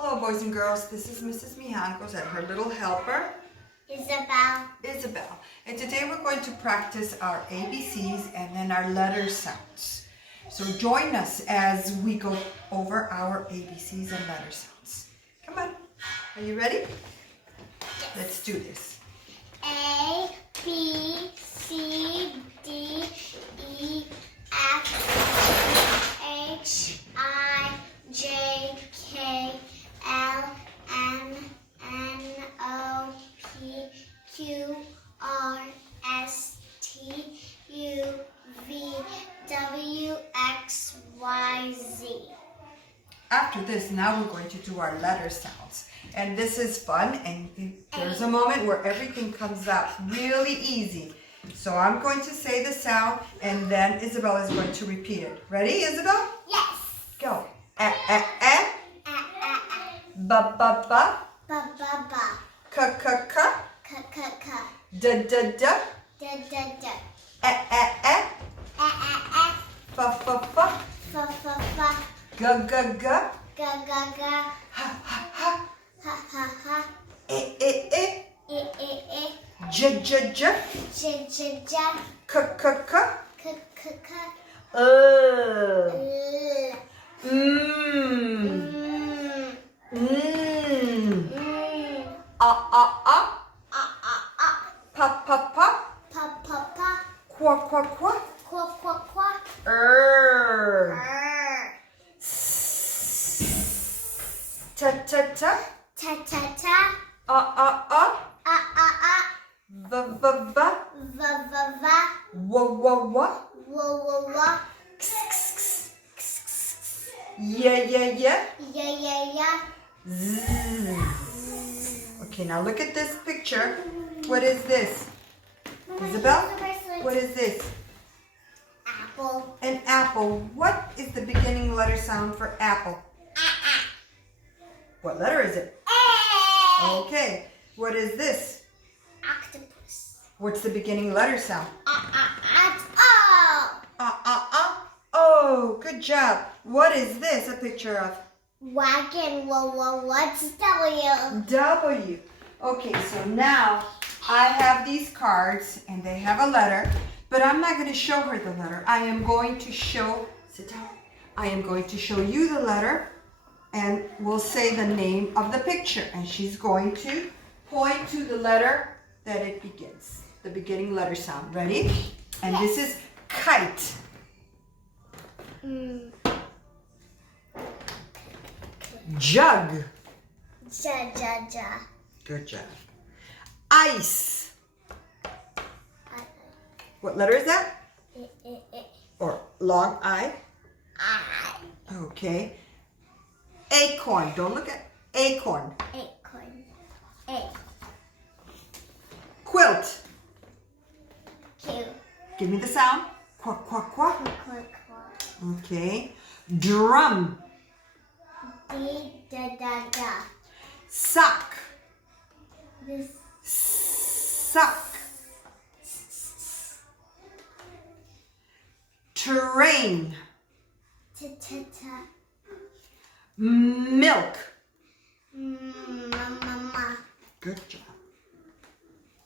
Hello, boys and girls. This is Mrs. Mijankos and her little helper, Isabel. And today we're going to practice our ABCs and then our letter sounds. So join us as we go over our ABCs and letter sounds. Come on. Are you ready? Yes. Let's do this. A, B, C, D, E, F, H, I, J, K, L, M, N, O, P, Q, R, S, T, U, V, W, X, Y, Z. After this, now we're going to do our letter sounds. And this is fun, and there's a moment where everything comes out really easy. So I'm going to say the sound, and then Isabel is going to repeat it. Ready, Isabel? Yes. Go. Ba ba ba. Ba ba ba. Ka ka ka. Ka ka ka. Da da da. Da da da. Fa fa fa. Fa fa fa. Ga ga ga. Ga ga ga. Ha ha ha. Ha ha ha. E e e. E. Ja ja ja. Ja ja ja. Ka ka ka. Ka ka ka. Mmm. Mmm. A a a. Pa pa pa. Pa pa pa. Qua qua qua. Qua qua qua. Ta ta ta. Ta ta ta. A a a. A. Va va va. Va va va. Wa wa wa. Wa wa wa. Ks ks ks. Yeah yeah yeah. Ya ya ya. Zzz. Okay, now look at this picture. What is this? Isabel? What is this? Apple. An apple. What is the beginning letter sound for apple? What letter is it? A. Okay. What is this? Octopus. What's the beginning letter sound? Oh. Oh, good job. What is this a picture of? Wagon. What's W? W. Okay, so now I have these cards and they have a letter, but I'm not going to show her the letter. I am going to show, sit down. I am going to show you the letter and we'll say the name of the picture and she's going to point to the letter that it begins, the beginning letter sound. Ready? And this is kite. Jug. Ja. Good job. Ice. What letter is that? Or long I? Okay. Acorn. Don't look at acorn. Acorn. A. Quilt. Q. Give me the sound. Quack, quack, quack. Qua. Okay. Drum. D. Da. Sock. This. Sock. Train. Ta. Milk. Ma. Good job.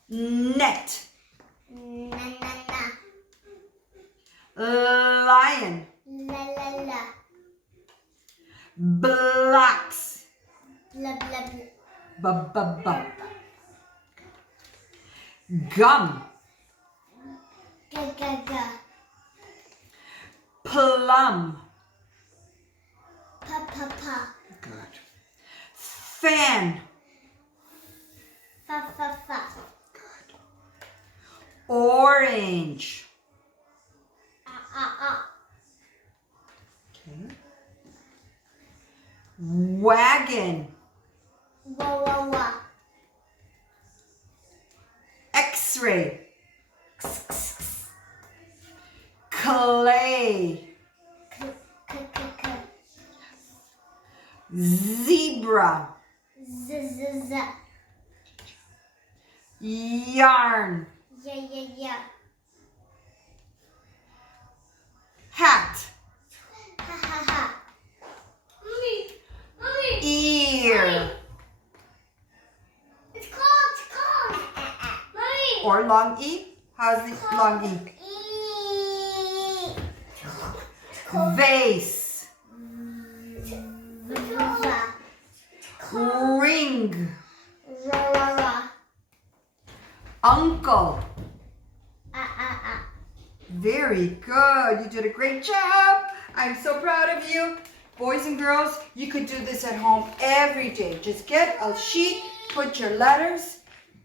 Net. Na. Lion. La. Blocks. Blah. Ba. Gum. Ga. Plum. Pa. Good. Fan. Fa. Good. Orange. Okay. Wagon. Wa. X-ray. Clay. K. Zebra. Z. Yarn. Ya. Hat. Ha. Ear. letter. It's called. Mommy. Or long E. How's the long E? Vase. Ring. Uncle. Very good. You did a great job. I'm so proud of you. Boys and girls, you could do this at home every day. Just get a sheet, put your letters,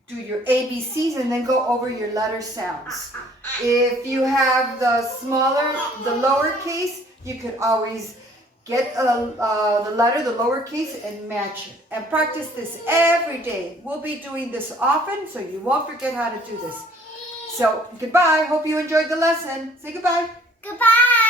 do your ABCs, and then go over your letter sounds. If you have the smaller, the lowercase, you could always get the letter, the lowercase, and match it. And practice this every day. We'll be doing this often, so you won't forget how to do this. So, goodbye. Hope you enjoyed the lesson. Say goodbye. Goodbye.